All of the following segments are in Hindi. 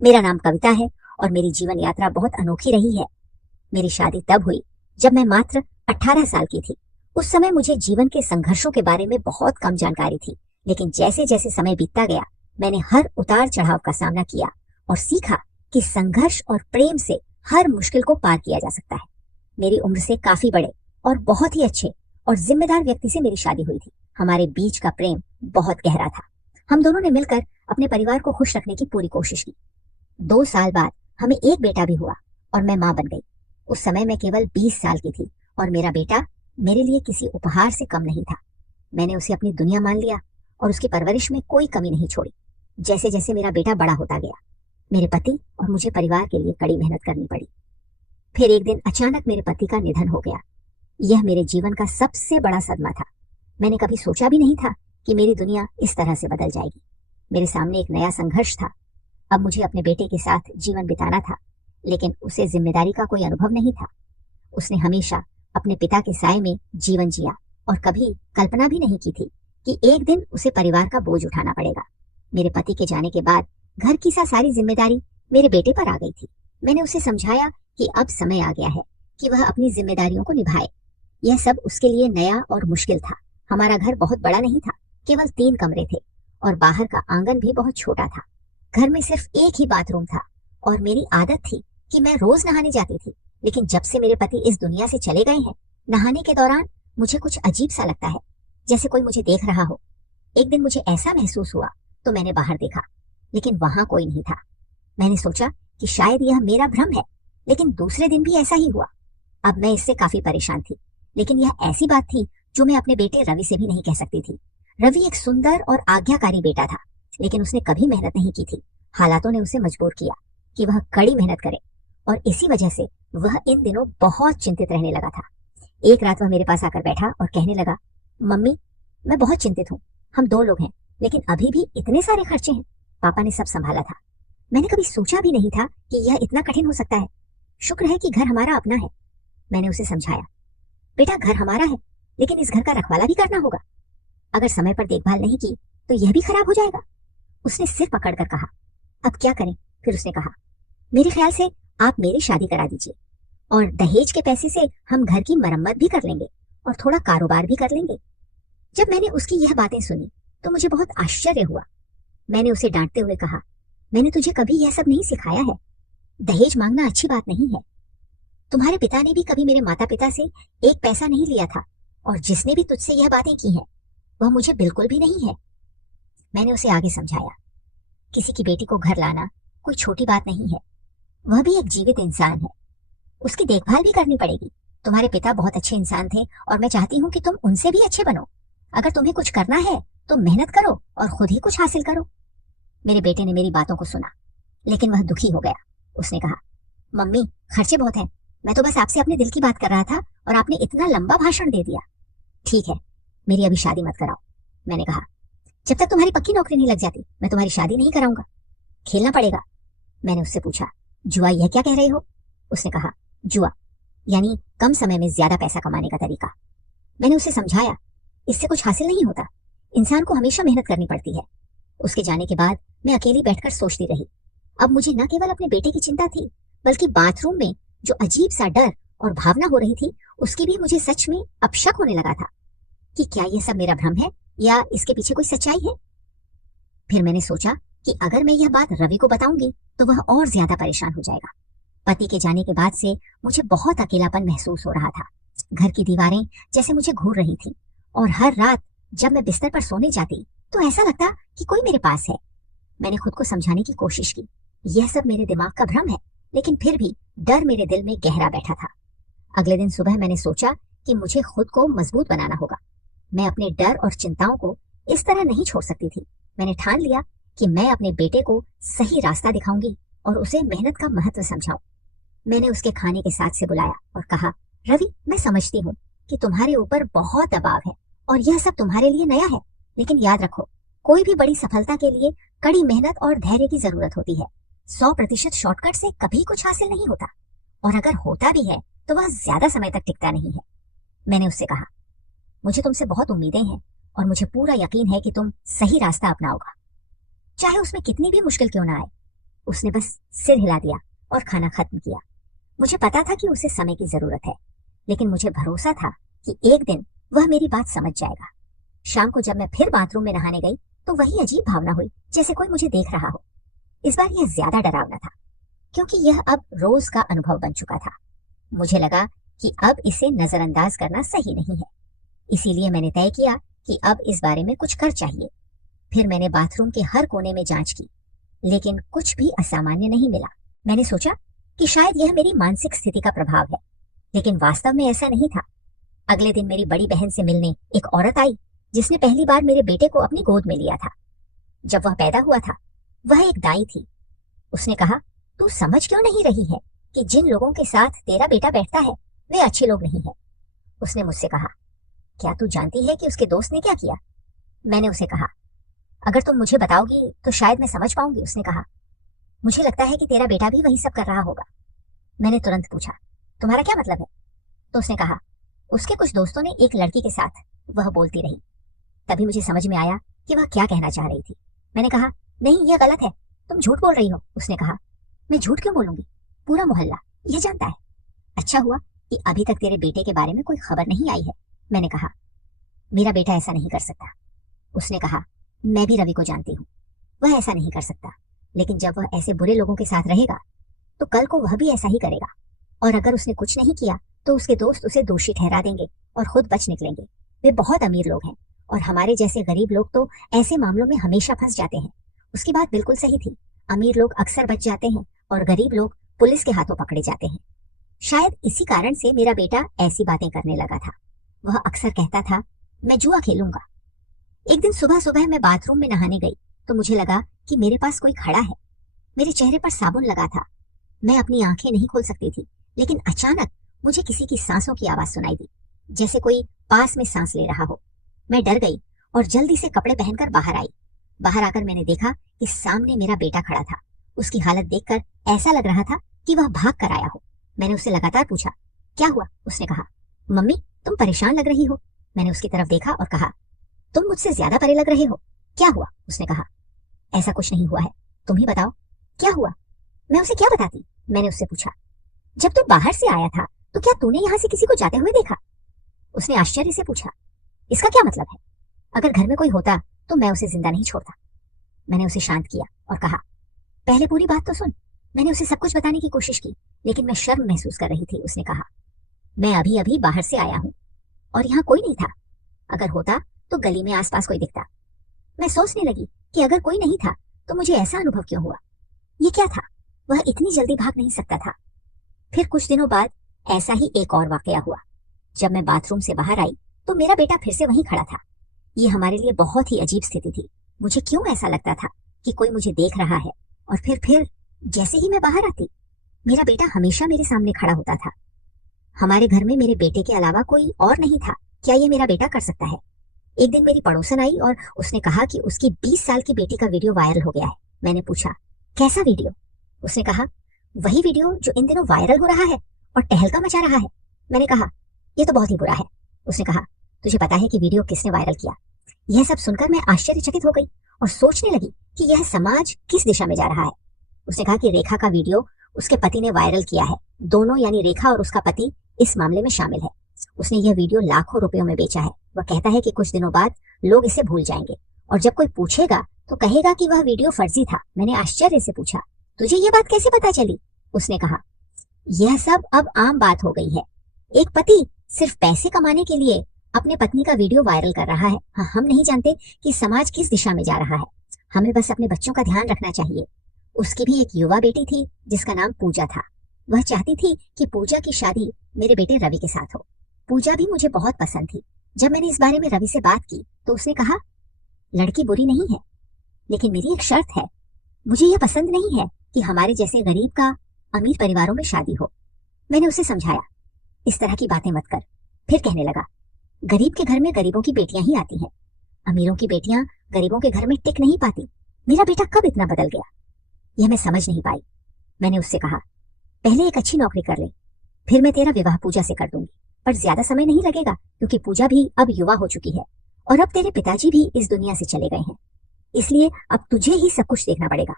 मेरा नाम कविता है और मेरी जीवन यात्रा बहुत अनोखी रही है। मेरी शादी तब हुई जब मैं मात्र 18 साल की थी। उस समय मुझे जीवन के संघर्षों के बारे में बहुत कम जानकारी थी, लेकिन जैसे जैसे समय बीतता गया मैंने हर उतार चढ़ाव का सामना किया और सीखा कि संघर्ष और प्रेम से हर मुश्किल को पार किया जा सकता है। मेरी उम्र से काफी बड़े और बहुत ही अच्छे और जिम्मेदार व्यक्ति से मेरी शादी हुई थी। हमारे बीच का प्रेम बहुत गहरा था। हम दोनों ने मिलकर अपने परिवार को खुश रखने की पूरी कोशिश की। 2 साल बाद हमें एक बेटा भी हुआ और मैं मां बन गई। उस समय मैं केवल 20 साल की थी और मेरा बेटा मेरे लिए किसी उपहार से कम नहीं था। मैंने उसे अपनी दुनिया मान लिया और उसकी परवरिश में कोई कमी नहीं छोड़ी। जैसे जैसे मेरा बेटा बड़ा होता गया, मेरे पति और मुझे परिवार के लिए कड़ी मेहनत करनी पड़ी। फिर एक दिन अचानक मेरे पति का निधन हो गया। यह मेरे जीवन का सबसे बड़ा सदमा था। मैंने कभी सोचा भी नहीं था कि मेरी दुनिया इस तरह से बदल जाएगी। मेरे सामने एक नया संघर्ष था। अब मुझे अपने बेटे के साथ जीवन बिताना था, लेकिन उसे जिम्मेदारी का कोई अनुभव नहीं था। उसने हमेशा अपने पिता के साए में जीवन जिया और कभी कल्पना भी नहीं की थी कि एक दिन उसे परिवार का बोझ उठाना पड़ेगा। मेरे पति के जाने के बाद घर की सारी जिम्मेदारी मेरे बेटे पर आ गई थी। मैंने उसे समझाया कि अब समय आ गया है कि वह अपनी जिम्मेदारियों को निभाए। यह सब उसके लिए नया और मुश्किल था। हमारा घर बहुत बड़ा नहीं था, केवल 3 कमरे थे और बाहर का आंगन भी बहुत छोटा था। घर में सिर्फ एक ही बाथरूम था और मेरी आदत थी कि मैं रोज नहाने जाती थी, लेकिन जब से मेरे पति इस दुनिया से चले गए हैं, नहाने के दौरान मुझे कुछ अजीब सा लगता है, जैसे कोई मुझे देख रहा हो। एक दिन मुझे ऐसा महसूस हुआ तो मैंने बाहर देखा, लेकिन वहां कोई नहीं था। मैंने सोचा कि शायद यह मेरा भ्रम है, लेकिन दूसरे दिन भी ऐसा ही हुआ। अब मैं इससे काफी परेशान थी, लेकिन यह ऐसी बात थी जो मैं अपने बेटे रवि से भी नहीं कह सकती थी। रवि एक सुंदर और आज्ञाकारी बेटा था, लेकिन उसने कभी मेहनत नहीं की थी। हालातों ने उसे मजबूर किया कि वह कड़ी मेहनत करे और इसी वजह से वह इन दिनों बहुत चिंतित रहने लगा था। एक रात वह मेरे पास आकर बैठा और कहने लगा, मम्मी, मैं बहुत चिंतित हूँ। हम 2 लोग हैं, लेकिन अभी भी इतने सारे खर्चे हैं। पापा ने सब संभाला था। मैंने कभी सोचा भी नहीं था कि यह इतना कठिन हो सकता है। शुक्र है कि घर हमारा अपना है। मैंने उसे समझाया, बेटा घर हमारा है, लेकिन इस घर का रखवाला भी करना होगा। अगर समय पर देखभाल नहीं की तो यह भी खराब हो जाएगा। उसने सिर पकड़कर कहा, अब क्या करें? फिर उसने कहा, मेरे ख्याल से आप मेरी शादी करा दीजिए और दहेज के पैसे से हम घर की मरम्मत भी कर लेंगे और थोड़ा कारोबार भी कर लेंगे। जब मैंने उसकी यह बातें सुनी तो मुझे बहुत आश्चर्य हुआ। मैंने उसे डांटते हुए कहा, मैंने तुझे कभी यह सब नहीं सिखाया है। दहेज मांगना अच्छी बात नहीं है। तुम्हारे पिता ने भी कभी मेरे माता पिता से एक पैसा नहीं लिया था और जिसने भी तुझसे यह बातें की हैं, वह मुझे बिल्कुल भी नहीं है। मैंने उसे आगे समझाया, किसी की बेटी को घर लाना कोई छोटी बात नहीं है। वह भी एक जीवित इंसान है, उसकी देखभाल भी करनी पड़ेगी। तुम्हारे पिता बहुत अच्छे इंसान थे और मैं चाहती हूँ कि तुम उनसे भी अच्छे बनो। अगर तुम्हें कुछ करना है तो मेहनत करो और खुद ही कुछ हासिल करो। मेरे बेटे ने मेरी बातों को सुना, लेकिन वह दुखी हो गया। उसने कहा, मम्मी, खर्चे बहुत हैं। मैं तो बस आपसे अपने दिल की बात कर रहा था और आपने इतना लंबा भाषण दे दिया। ठीक है, मेरी अभी शादी मत कराओ। मैंने कहा, जब तक तुम्हारी पक्की नौकरी नहीं लग जाती मैं तुम्हारी शादी नहीं कराऊंगा। खेलना पड़ेगा। मैंने उससे पूछा, जुआ यह क्या कह रहे हो? उसने कहा, जुआ यानी कम समय में ज्यादा पैसा कमाने का तरीका। मैंने उसे समझाया, इससे कुछ हासिल नहीं होता। इंसान को हमेशा मेहनत करनी पड़ती है। उसके जाने के बाद मैं अकेली बैठकर सोचती रही। अब मुझे न केवल अपने बेटे की चिंता थी, बल्कि बाथरूम में जो अजीब सा डर और भावना हो रही थी, उसकी भी मुझे सच में अब शक होने लगा था कि क्या यह सब मेरा भ्रम है या इसके पीछे कोई सच्चाई है। फिर मैंने सोचा कि अगर मैं यह बात रवि को बताऊंगी तो वह और ज्यादा परेशान हो जाएगा। पति के जाने के बाद से मुझे बहुत अकेलापन महसूस हो रहा था। घर की दीवारें जैसे मुझे घूर रही थी और हर रात जब मैं बिस्तर पर सोने जाती तो ऐसा लगता कि कोई मेरे पास है। मैंने खुद को समझाने की कोशिश की, यह सब मेरे दिमाग का भ्रम है, लेकिन फिर भी डर मेरे दिल में गहरा बैठा था। अगले दिन सुबह मैंने सोचा कि मुझे खुद को मजबूत बनाना होगा। मैं अपने डर और चिंताओं को इस तरह नहीं छोड़ सकती थी। मैंने ठान लिया कि मैं अपने बेटे को सही रास्ता दिखाऊंगी और उसे मेहनत का महत्व समझाऊं। मैंने उसके खाने के साथ से बुलाया और कहा, रवि, मैं समझती हूँ कि तुम्हारे ऊपर बहुत दबाव है और यह सब तुम्हारे लिए नया है, लेकिन याद रखो, कोई भी बड़ी सफलता के लिए कड़ी मेहनत और धैर्य की जरूरत होती है। 100% शॉर्टकट से कभी कुछ हासिल नहीं होता, और अगर होता भी है तो वह ज्यादा समय तक टिकता नहीं है। मैंने उससे कहा, मुझे तुमसे बहुत उम्मीदें हैं और मुझे पूरा यकीन है कि तुम सही रास्ता अपनाओगा, चाहे उसमें कितनी भी मुश्किल क्यों ना आए। उसने बस सिर हिला दिया और खाना खत्म किया। मुझे पता था कि उसे समय की जरूरत है, लेकिन मुझे भरोसा था कि एक दिन वह मेरी बात समझ जाएगा। शाम को जब मैं फिर बाथरूम में नहाने गई तो वही अजीब भावना हुई, जैसे कोई मुझे देख रहा हो। इस बार यह ज्यादा डरावना था, क्योंकि यह अब रोज का अनुभव बन चुका था। मुझे लगा कि अब इसे नजरअंदाज करना सही नहीं है, इसीलिए मैंने तय किया कि अब इस बारे में कुछ कर चाहिए। फिर मैंने बाथरूम के हर कोने में जांच की, लेकिन कुछ भी असामान्य नहीं मिला। मैंने सोचा कि शायद यह मेरी मानसिक स्थिति का प्रभाव है, लेकिन वास्तव में ऐसा नहीं था। अगले दिन मेरी बड़ी बहन से मिलने एक औरत आई, जिसने पहली बार मेरे बेटे को अपनी गोद में लिया था। जब वह पैदा हुआ था, वह एक दाई थी। उसने कहा, तू समझ क्यों नहीं रही है कि जिन लोगों के साथ तेरा बेटा बैठता है वे अच्छे लोग नहीं है। उसने मुझसे कहा, क्या तू जानती है कि उसके दोस्त ने क्या किया? मैंने उसे कहा, अगर तुम मुझे बताओगी तो शायद मैं समझ पाऊंगी। उसने कहा, मुझे लगता है कि तेरा बेटा भी वही सब कर रहा होगा। मैंने तुरंत पूछा, तुम्हारा क्या मतलब है? तो उसने कहा, उसके कुछ दोस्तों ने एक लड़की के साथ। वह बोलती रही। तभी मुझे समझ में आया कि वह क्या कहना चाह रही थी। मैंने कहा, नहीं, यह गलत है, तुम झूठ बोल रही हो। उसने कहा, मैं झूठ क्यों बोलूंगी, पूरा मोहल्ला यह जानता है। अच्छा हुआ कि अभी तक तेरे बेटे के बारे में कोई खबर नहीं आई है। मैंने कहा, मेरा बेटा ऐसा नहीं कर सकता। उसने कहा, मैं भी रवि को जानती हूँ, वह ऐसा नहीं कर सकता, लेकिन जब वह ऐसे बुरे लोगों के साथ रहेगा तो कल को वह भी ऐसा ही करेगा, और अगर उसने कुछ नहीं किया तो उसके दोस्त उसे दोषी ठहरा देंगे और खुद बच निकलेंगे। वे बहुत अमीर लोग हैं, और हमारे जैसे गरीब लोग तो ऐसे मामलों में हमेशा फंस जाते हैं। उसकी बात बिल्कुल सही थी, अमीर लोग अक्सर बच जाते हैं और गरीब लोग पुलिस के हाथों पकड़े जाते हैं। शायद इसी कारण से मेरा बेटा ऐसी बातें करने लगा था। वह अक्सर कहता था, मैं जुआ खेलूंगा। एक दिन सुबह सुबह मैं बाथरूम में नहाने गई तो मुझे लगा कि मेरे पास कोई खड़ा है। मेरे चेहरे पर साबुन लगा था। मैं अपनी आंखें नहीं खोल सकती थी, लेकिन अचानक मुझे किसी की सांसों की आवाज सुनाई दी, जैसे कोई पास में सांस ले रहा हो। मैं डर गई और जल्दी से कपड़े पहनकर बाहर आई। बाहर आकर मैंने देखा कि सामने मेरा बेटा खड़ा था। उसकी हालत देखकर ऐसा लग रहा था कि वह भाग कर आया हो। मैंने उससे लगातार पूछा, क्या हुआ? उसने कहा, मम्मी, तुम परेशान लग रही हो। मैंने उसकी तरफ देखा और कहा, तुम मुझसे ज्यादा परे लग रहे हो। क्या हुआ? उसने कहा, ऐसा कुछ नहीं हुआ है, तुम ही बताओ क्या हुआ। मैं उसे क्या बताती? मैंने उससे पूछा, जब तू बाहर से आया था तो क्या तूने यहाँ से किसी को जाते हुए देखा? उसने आश्चर्य से पूछा, इसका क्या मतलब है? अगर घर में कोई होता तो मैं उसे जिंदा नहीं छोड़ता। मैंने उसे शांत किया और कहा, पहले पूरी बात तो सुन। मैंने उसे सब कुछ बताने की कोशिश की, लेकिन मैं शर्म महसूस कर रही थी। उसने कहा, मैं अभी अभी बाहर से आया हूँ और यहाँ कोई नहीं था। अगर होता तो गली में आसपास कोई दिखता। मैं सोचने लगी कि अगर कोई नहीं था तो मुझे ऐसा अनुभव क्यों हुआ। ये क्या था? वह इतनी जल्दी भाग नहीं सकता था। फिर कुछ दिनों बाद ऐसा ही एक और वाकया हुआ। जब मैं बाथरूम से बाहर आई तो मेरा बेटा फिर से वहीं खड़ा था। ये हमारे लिए बहुत ही अजीब स्थिति थी। मुझे क्यों ऐसा लगता था कि कोई मुझे देख रहा है, और फिर जैसे ही मैं बाहर आती, मेरा बेटा हमेशा मेरे सामने खड़ा होता था। हमारे घर में मेरे बेटे के अलावा कोई और नहीं था। क्या ये मेरा बेटा कर सकता है? एक दिन मेरी पड़ोसन आई और उसने कहा कि उसकी 20 साल की बेटी का वीडियो वायरल हो गया है। मैंने पूछा, कैसा वीडियो? उसने कहा, वही वीडियो जो इन दिनों वायरल हो रहा है और तहलका मचा रहा है। मैंने कहा, यह तो बहुत ही बुरा है। उसने कहा, तुझे पता है कि वीडियो किसने वायरल किया? यह सब सुनकर मैं आश्चर्यचकित हो गई और सोचने लगी कि यह समाज किस दिशा में जा रहा है। उसने कहा कि रेखा का वीडियो उसके पति ने वायरल किया है। दोनों यानी रेखा और उसका पति इस मामले में शामिल है। उसने यह वीडियो लाखों रुपयों में बेचा है। वह कहता है कि कुछ दिनों बाद लोग इसे भूल जाएंगे और जब कोई पूछेगा तो कहेगा कि वह वीडियो फर्जी था। मैंने आश्चर्य से पूछा, तुझे यह बात कैसे पता चली? उसने कहा, यह सब अब आम बात हो गई है। एक पति सिर्फ पैसे कमाने के लिए अपने पत्नी का वीडियो वायरल कर रहा है। हाँ, हम नहीं जानते कि समाज किस दिशा में जा रहा है। हमें बस अपने बच्चों का ध्यान रखना चाहिए। उसकी भी एक युवा बेटी थी जिसका नाम पूजा था। वह चाहती थी कि पूजा की शादी मेरे बेटे रवि के साथ हो। पूजा भी मुझे बहुत पसंद थी। जब मैंने इस बारे में रवि से बात की तो उसने कहा, लड़की बुरी नहीं है, लेकिन मेरी एक शर्त है। मुझे यह पसंद नहीं है कि हमारे जैसे गरीब का अमीर परिवारों में शादी हो। मैंने उसे समझाया, इस तरह की बातें मत कर। फिर कहने लगा, गरीब के घर में गरीबों की बेटियां ही आती हैं। अमीरों की बेटियां गरीबों के घर में टिक नहीं पाती। मेरा बेटा कब इतना बदल गया, यह मैं समझ नहीं पाई। मैंने उससे कहा, पहले एक अच्छी नौकरी कर ले, फिर मैं तेरा विवाह पूजा से कर दूंगी। पर ज्यादा समय नहीं लगेगा, क्योंकि पूजा भी अब युवा हो चुकी है और अब तेरे पिताजी भी इस दुनिया से चले गए हैं। इसलिए अब तुझे ही सब कुछ देखना पड़ेगा।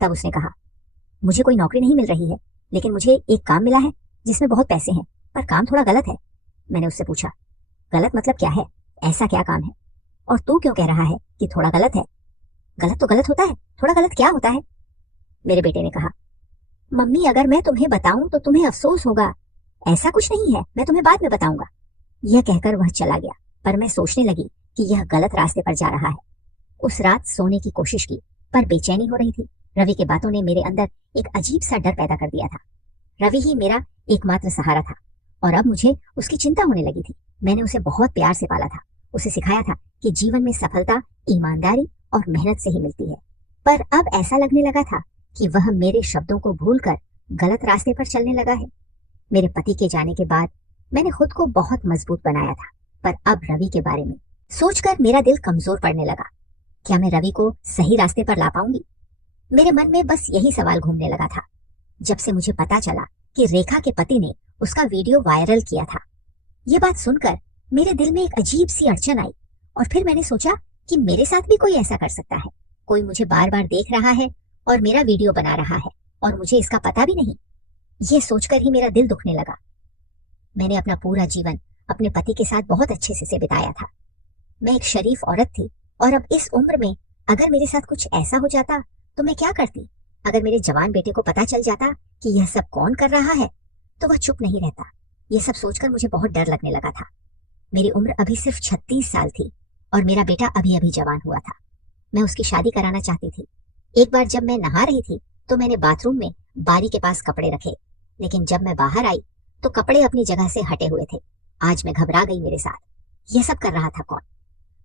तब उसने कहा, मुझे कोई नौकरी नहीं मिल रही है, लेकिन मुझे एक काम मिला है जिसमें बहुत पैसे हैं, पर काम थोड़ा गलत है। मैंने उससे पूछा, गलत मतलब क्या है? ऐसा क्या काम है? और तू क्यों कह रहा है कि थोड़ा गलत है? गलत तो गलत होता है, थोड़ा गलत क्या होता है? मेरे बेटे ने कहा, मम्मी अगर मैं तुम्हें बताऊं तो तुम्हें अफसोस होगा। ऐसा कुछ नहीं है, मैं तुम्हें बाद में बताऊंगा। यह कहकर वह चला गया, पर मैं सोचने लगी कि यह गलत रास्ते पर जा रहा है। उस रात सोने की कोशिश की, पर बेचैनी हो रही थी। रवि की बातों ने मेरे अंदर एक अजीब सा डर पैदा कर दिया था। रवि ही मेरा एकमात्र सहारा था, और अब मुझे उसकी चिंता होने लगी थी। मैंने उसे बहुत प्यार से पाला था, उसे सिखाया था कि जीवन में सफलता ईमानदारी और मेहनत से ही मिलती है। पर अब ऐसा लगने लगा था कि वह मेरे शब्दों को भूलकर गलत रास्ते पर चलने लगा है। मेरे पति के जाने के बाद मैंने खुद को बहुत मजबूत बनाया था, पर अब रवि के बारे में सोचकर मेरा दिल कमजोर पड़ने लगा। क्या मैं रवि को सही रास्ते पर ला पाऊंगी? मेरे मन में बस यही सवाल घूमने लगा था, जब से मुझे पता चला कि रेखा के पति ने उसका वीडियो वायरल किया था। ये बात सुनकर मेरे दिल में एक अजीब सी अड़चन आई, और फिर मैंने सोचा कि मेरे साथ भी कोई ऐसा कर सकता है। कोई मुझे बार बार देख रहा है और मेरा वीडियो बना रहा है, और मुझे इसका पता भी नहीं। ये सोचकर ही मेरा दिल दुखने लगा। मैंने अपना पूरा जीवन अपने पति के साथ बहुत अच्छे से बिताया था। मैं एक शरीफ औरत थी, और अब इस उम्र में अगर मेरे साथ कुछ ऐसा हो जाता तो मैं क्या करती? अगर मेरे जवान बेटे को पता चल जाता कि यह सब कौन कर रहा है, तो वह चुप नहीं रहता। यह सब सोचकर मुझे बहुत डर लगने लगा था। मेरी उम्र अभी सिर्फ 36 साल थी, और मेरा बेटा अभी अभी जवान हुआ था। मैं उसकी शादी कराना चाहती थी। एक बार जब मैं नहा रही थी तो मैंने बाथरूम में बारी के पास कपड़े रखे, लेकिन जब मैं बाहर आई तो कपड़े अपनी जगह से हटे हुए थे। आज मैं घबरा गई, मेरे साथ यह सब कर रहा था कौन?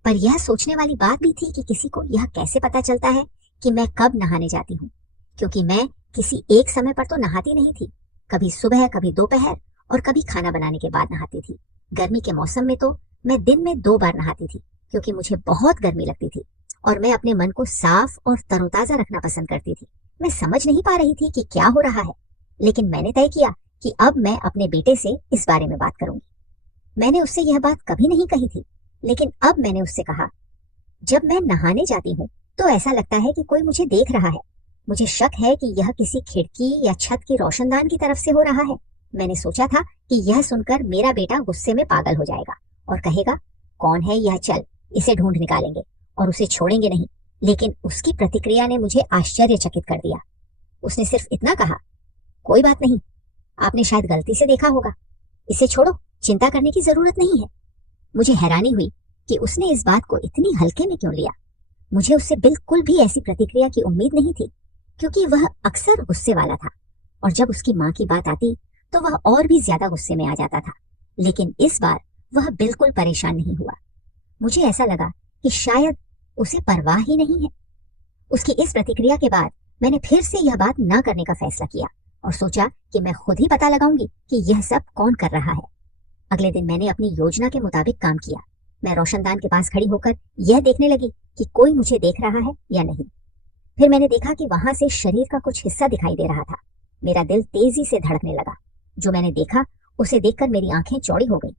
पर यह सोचने वाली बात भी थी कि किसी को यह कैसे पता चलता है कि मैं कब नहाने जाती हूँ, क्योंकि मैं किसी एक समय पर तो नहाती नहीं थी। कभी सुबह, कभी दोपहर, और कभी खाना बनाने के बाद नहाती थी। गर्मी के मौसम में तो मैं दिन में 2 बार नहाती थी, क्योंकि मुझे बहुत गर्मी लगती थी और मैं अपने मन को साफ और तरोताजा रखना पसंद करती थी। मैं समझ नहीं पा रही थी कि क्या हो रहा है, लेकिन मैंने तय किया कि अब मैं अपने बेटे से इस बारे में बात करूंगी। मैंने उससे यह बात कभी नहीं कही थी, लेकिन अब मैंने उससे कहा, जब मैं नहाने जाती हूँ तो ऐसा लगता है कि कोई मुझे देख रहा है। मुझे शक है कि यह किसी खिड़की या छत की रोशनदान की तरफ से हो रहा है। मैंने सोचा था कि यह सुनकर मेरा बेटा गुस्से में पागल हो जाएगा और कहेगा, कौन है यह, चल इसे ढूंढ निकालेंगे, और उसे छोड़ेंगे नहीं। लेकिन उसकी प्रतिक्रिया ने मुझे आश्चर्यचकित कर दिया। उसने सिर्फ इतना कहा, कोई बात नहीं, आपने शायद गलती से देखा होगा, इसे छोड़ो, चिंता करने की जरूरत नहीं है। मुझे हैरानी हुई कि उसने इस बात को इतनी हल्के में क्यों लिया। मुझे उससे बिल्कुल भी ऐसी प्रतिक्रिया की उम्मीद नहीं थी, क्योंकि वह अक्सर गुस्से वाला था, और जब उसकी माँ की बात आती तो वह और भी ज्यादा गुस्से में आ जाता था। लेकिन इस बार वह बिल्कुल परेशान नहीं हुआ। मुझे ऐसा लगा कि शायद उसे परवाह ही नहीं है। उसकी इस प्रतिक्रिया के बाद मैंने फिर से यह बात न करने का फैसला किया और सोचा कि मैं खुद ही पता लगाऊंगी कि यह सब कौन कर रहा है। अगले दिन मैंने अपनी योजना के मुताबिक काम किया। मैं रोशनदान के पास खड़ी होकर यह देखने लगी कि कोई मुझे देख रहा है या नहीं। फिर मैंने देखा कि वहां से शरीर का कुछ हिस्सा दिखाई दे रहा था। मेरा दिल तेजी से धड़कने लगा। जो मैंने देखा उसे देखकर मेरी आंखें चौड़ी हो गई।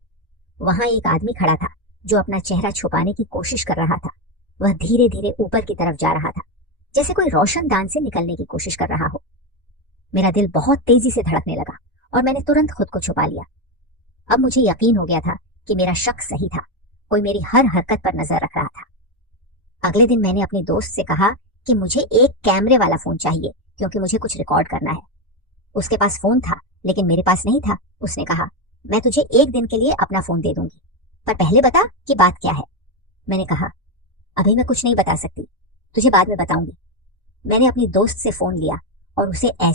वहां एक आदमी खड़ा था जो अपना चेहरा छुपाने की कोशिश कर रहा था। वह धीरे धीरे ऊपर की तरफ जा रहा था, जैसे कोई रोशनदान से निकलने की कोशिश कर रहा हो। मेरा दिल बहुत तेजी से धड़कने लगा और मैंने तुरंत खुद को छुपा लिया। अब मुझे यकीन हो गया था कि मेरा शक सही था। कोई मेरी हर हरकत पर नजर रख रहा था। अगले दिन मैंने अपने दोस्त से कहा कि मुझे एक कैमरे वाला फोन चाहिए, क्योंकि मुझे कुछ रिकॉर्ड करना है। उसके पास फोन था, लेकिन मेरे पास नहीं था। उसने कहा, मैं तुझे 1 दिन के लिए अपना फोन दे दूंगी, पर पहले बता कि बात क्या है। मैंने कहा, अभी मैं कुछ नहीं बता सकती, तुझे बाद में बताऊंगी। मैंने अपनी दोस्त से फोन लिया और उसे ऐसे